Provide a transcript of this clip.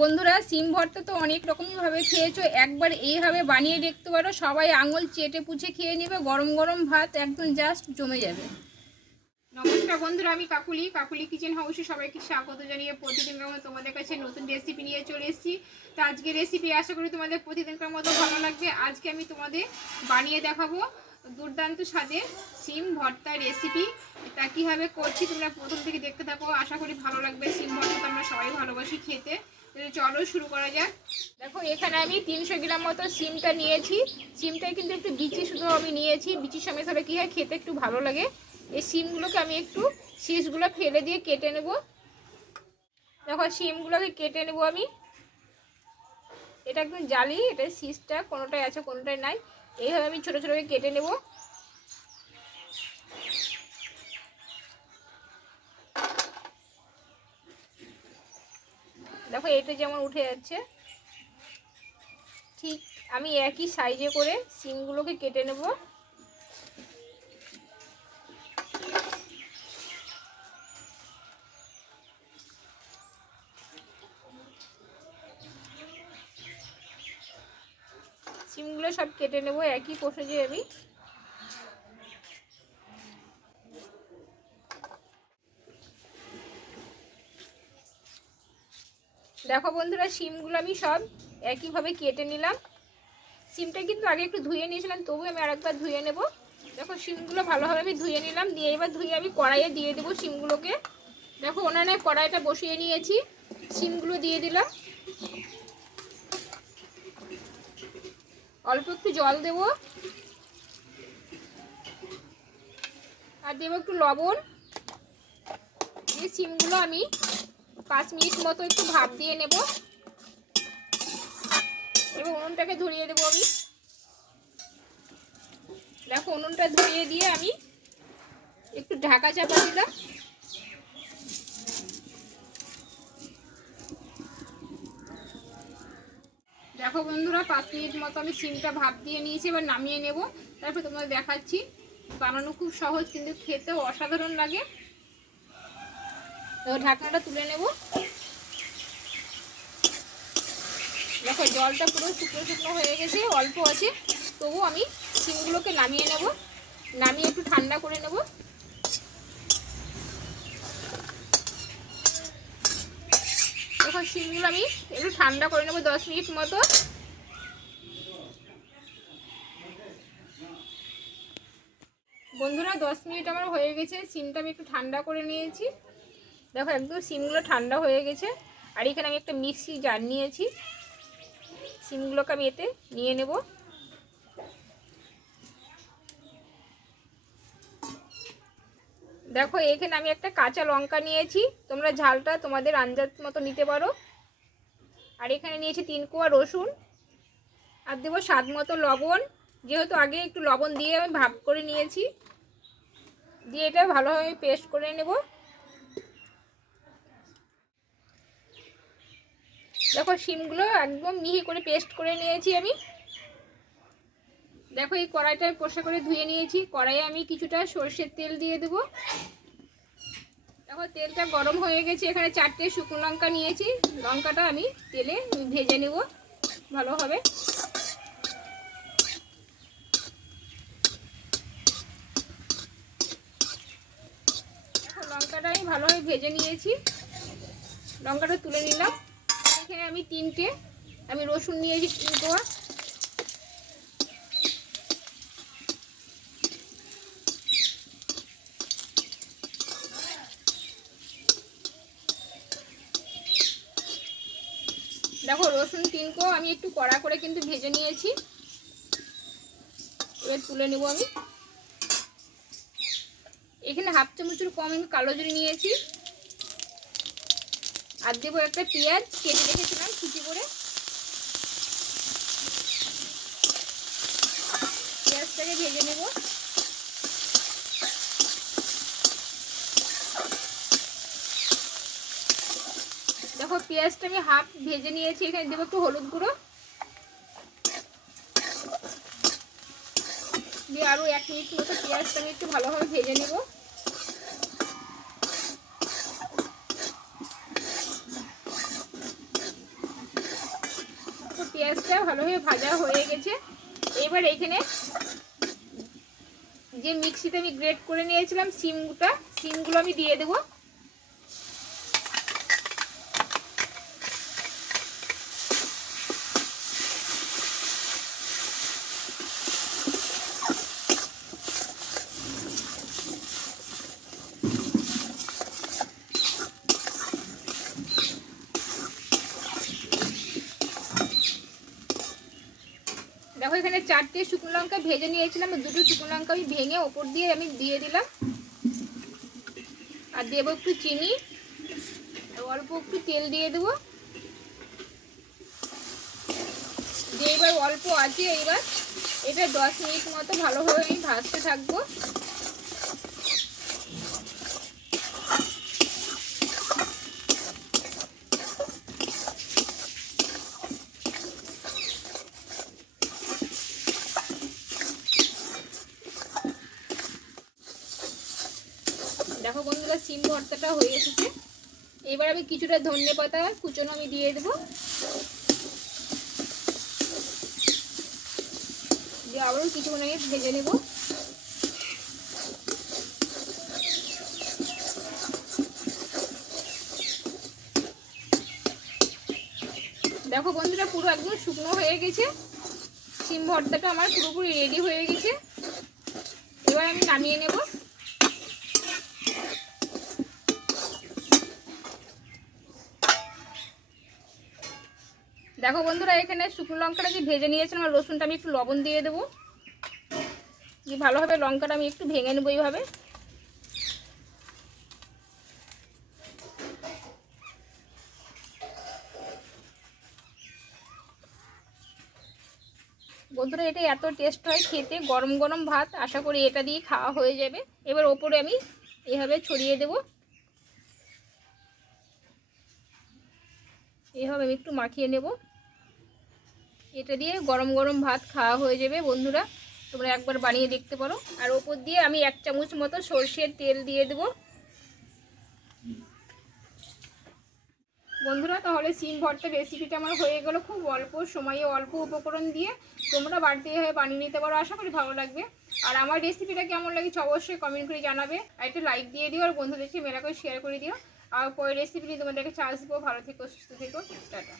বন্ধুরা, সিম ভর্তা তো অনেক রকমইভাবে খেয়েছো। একবার এইভাবে বানিয়ে দেখতে পারো। সবাই আঙুল চেটে পুছে খেয়ে নেবে। গরম গরম ভাত একদম জাস্ট জমে যাবে। নমস্কার বন্ধুরা, আমি কাকুলি। কাকুলি কিচেন হাউসে সবাইকে স্বাগত জানিয়ে প্রতিদিনকার মতো তোমাদের কাছে নতুন রেসিপি নিয়ে চলে এসেছি। তো আজকে রেসিপি আশা করি তোমাদের প্রতিদিনকার মতো ভালো লাগবে আজকে আমি তোমাদের বানিয়ে দেখাবো দুর্দান্ত স্বাদের সিম ভর্তার রেসিপি তা কীভাবে করছি তোমরা প্রথম থেকে দেখতে থাকো। আশা করি ভালো লাগবে। সিম ভর্তা আমরা সবাই ভালোবাসি খেতে। চলো শুরু করা যাক। দেখো, এখানে আমি তিনশো গ্রাম মতো সিমটা নিয়েছি। সিমটাই কিন্তু একটু বিচি শুধু আমি নিয়েছি। বিচি সমেত তাহলে কী হয়, খেতে একটু ভালো লাগে। এই সিমগুলোকে আমি একটু শীষগুলো ফেলে দিয়ে কেটে নেব। দেখো, সিমগুলোকে কেটে নেব আমি। এটা একদম জালি, এটা শীষটা কোনোটাই আছে, কোনোটাই নাই। এইভাবে আমি ছোটো ছোটোকে কেটে নেব। দেখো, এটা যেমন উঠে যাচ্ছে, ঠিক আমি একই সাইজে করে সিমগুলোকে কেটে নেব। সিমগুলো সব কেটে নেব, একই কষে যে আমি। দেখো বন্ধুরা সিমগুলো আমি সব একইভাবে কেটে নিলাম। সিমটা কিন্তু আগে একটু ধুয়ে নিয়েছিলাম তবু আমি আরেকবার ধুয়ে নেব। দেখো সিমগুলো ভালোভাবে আমি ধুয়ে নিলাম, দিয়ে এবার ধুয়ে আমি কড়াইয়ে দিয়ে দেবো সিমগুলোকে দেখো, ওনানে কড়াইটা বসিয়ে নিয়েছি সিমগুলো দিয়ে দিলাম। অল্প একটু জল দেব। আর দেবো একটু লবণ। দিয়ে সিমগুলো আমি পাঁচ মিনিট মতো একটু ভাপ দিয়ে নেব। এবার উনুনটাকে ধরিয়ে দেবো আমি। দেখো, উনুনটা ধরিয়ে দিয়ে আমি একটু ঢাকা চাপা দিলাম। দেখো বন্ধুরা, পাঁচ মিনিট মতো আমি সিমটা ভাপ দিয়ে নিয়েছি, এবার নামিয়ে নেব। তারপর তোমাদের দেখাচ্ছি। বানানো খুব সহজ, কিন্তু খেতেও অসাধারণ লাগে। তো ঢাকনাটা তুলে নেব। দেখো, জলটা পুরো শুকনো শুকনো হয়ে গেছে, অল্প আছে। তবু আমি সিমগুলোকে নামিয়ে নেব। নামিয়ে একটু ঠান্ডা করে নেব। দেখো সিমগুলো আমি একটু ঠান্ডা করে নেব দশ মিনিট মতো। বন্ধুরা, দশ মিনিট আমার হয়ে গেছে। সিমটা আমি একটু ঠান্ডা করে নিয়েছি। দেখো একদম সিমগুলো ঠান্ডা হয়ে গেছে। আর এখানে আমি একটা মিক্সি জার নিয়েছি। সিমগুলোকে আমি এতে নিয়ে নেব। দেখো এখানে আমি একটা কাঁচা লঙ্কা নিয়েছি। তোমরা ঝালটা তোমাদের আন্দাজ মতো নিতে পারো। আর এখানে নিয়েছি তিন কোয়া রসুন। আর দেবো স্বাদ মতো লবণ। যেহেতু আগে একটু লবণ দিয়ে আমি ভাব করে নিয়েছি। দিয়ে এটা ভালোভাবে পেস্ট করে নেব। দেখো শিমগুলো একদম মিহি করে পেস্ট করে নিয়েছি আমি। দেখো এই কড়াইটা কষা করে ধুয়ে নিয়েছি। কড়াইয়ে আমি কিছুটা সর্ষের তেল দিয়ে দেবো। দেখো তেলটা গরম হয়ে গেছে, এখানে চারটে শুকনো লঙ্কা নিয়েছি। লঙ্কাটা আমি তেলে ভেজে নেব ভালোভাবে লঙ্কাটা আমি ভালোভাবে ভেজে নিয়েছি। লঙ্কাটা তুলে নিলাম। এখানে আমি তিনটে। আমি রসুন নিয়েছি তিন কোয়া দেখো, রসুন তিনকো আমি একটু কড়া করে কিন্তু ভেজে নিয়েছি। এবার তুলে নেব আমি। এখানে হাফ চামচুর কম আমি কালো জিরে নিয়েছি। আর দেবো একটা পেঁয়াজ, কেটে রেখেছিলাম কুচি করে। পেঁয়াজটাকে ভেজে নেব। দেখো, পেঁয়াজটা আমি হাফ ভেজে নিয়েছি, এখানে দেবো একটু হলুদ গুঁড়ো। দিয়ে আরও এক মিনিট মতো পেঁয়াজটা আমি একটু ভালোভাবে ভেজে নেব। পেঁয়াজটা ভালোভাবে ভাজা হয়ে গেছে। এবার এখানে যে মিক্সিতে আমি গ্রেট করে নিয়েছিলাম, সিমটা, সিমগুলো আমি দিয়ে দেবো। এখানে চারটে শুকনো লঙ্কা ভেজে নিয়েছিলাম দুটো শুকনো লঙ্কা আমি ভেঙে ওপর দিয়ে আমি দিয়ে দিলাম। আর দেবো একটু চিনি অল্প একটু তেল দিয়ে দেবো। এবার অল্প আছে এবার এটা দশ মিনিট মতো ভালোভাবে আমি ভাজতে থাকব। দেখো বন্ধুরা, সিম ভর্তাটা হয়ে এসেছে। এবার আমি কিছুটা ধনে পাতা কুচনো আমি দিয়ে দেবো। দিয়ে আবারও কিছুক্ষণ আগে ভেজে নেব। দেখো বন্ধুরা, পুরো একদম শুকনো হয়ে গেছে। সিম ভর্তাটা আমার পুরোপুরি রেডি হয়ে গেছে। এবার আমি নামিয়ে নেব। দেখো বন্ধুরা, এখানে শুকনো লঙ্কাটা যে ভেজে নিয়েছিলাম, আর রসুনটা আমি একটু লবণ দিয়ে দেবো। যে ভালোভাবে লঙ্কাটা আমি একটু ভেঙে নেব এইভাবে। বন্ধুরা, এটা এত টেস্ট হয় খেতে, গরম গরম ভাত, আশা করি এটা দিয়ে খাওয়া হয়ে যাবে। এবার ওপরে আমি এভাবে ছড়িয়ে দেবো। এভাবে আমি একটু মাখিয়ে নেব। এটা দিয়ে গরম গরম ভাত খাওয়া হয়ে যাবে বন্ধুরা। তোমরা একবার বানিয়ে দেখতে পারো। আর ওপর দিয়ে আমি এক চামচ মতো সর্ষের তেল দিয়ে দেব। বন্ধুরা, তাহলে সিম ভর্তা রেসিপিটা আমার হয়ে গেলো খুব অল্প সময়ে, অল্প উপকরণ দিয়ে। তোমরা বাড়িতে এভাবে বানিয়ে নিতে পারো, আশা করি ভালো লাগবে। আর আমার রেসিপিটা কেমন লাগছে অবশ্যই কমেন্ট করে জানাবে। আর একটা লাইক দিয়ে দিও, আর বন্ধুদেরকে মেলা করে শেয়ার করে দিও। আর পরের রেসিপি নিয়ে তোমাদেরকে চার্জ দেবো ভালো থেকো, সুস্থ থেকো। টাটা।